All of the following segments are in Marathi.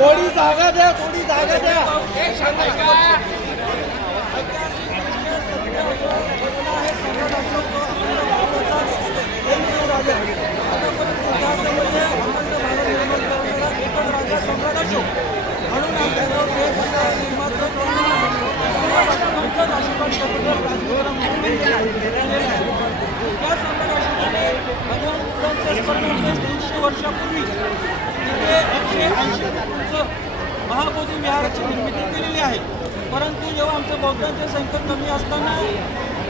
थोडी जागा द्या, थोडी जागा द्या. वर्षापूर्वी तिथे 180 कोटींचं महाबोधी विहाराची निर्मिती केलेली आहे. परंतु जेव्हा आमचं बौद्धांचे संख्या कमी असताना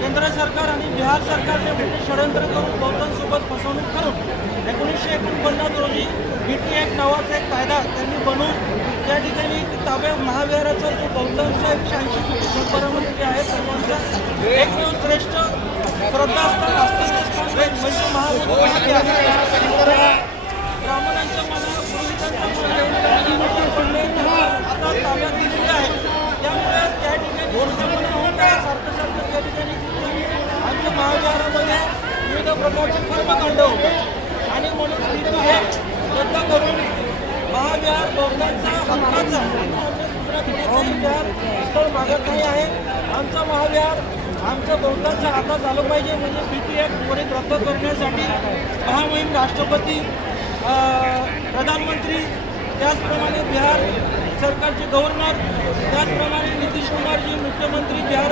केंद्र सरकार आणि बिहार सरकारने मोठे षडयंत्र करून बौद्धांसोबत फसवणूक करून 1949 रोजी BT ॲक्ट नावाचा एक कायदा त्यांनी बनवून त्या ठिकाणी ताब्या महाविहाराचा जो बौद्धांचा 180 कोटी संपर्कामध्ये जे आहे सर्वांचा एकमेव श्रेष्ठ श्रद्धास्थान स्थान म्हणजे महाबोधी ब्राह्मणांच्या मना पुरोहितांच्या मना आता ताब्यात दिलेली आहे. त्यामुळे त्या ठिकाणी सारखं त्या ठिकाणी आमच्या महाविहारामध्ये विविध प्रकारचे कर्मकांड होतात आणि म्हणून तिथं हे रद्द करून महाविहार बौद्धांचा हक्काचा दुसऱ्या ठिकाणी विहार स्थळ मागत नाही आहे. आमचा महाविहार आमचं बौद्धांच्या हातात आलं पाहिजे. म्हणजे BT ॲक्ट त्वरित रद्द करण्यासाठी महामहिम राष्ट्रपती, प्रधानमंत्री, त्याचप्रमाणे बिहार सरकारचे गव्हर्नर, त्याचप्रमाणे नितीश कुमारजी मुख्यमंत्री बिहार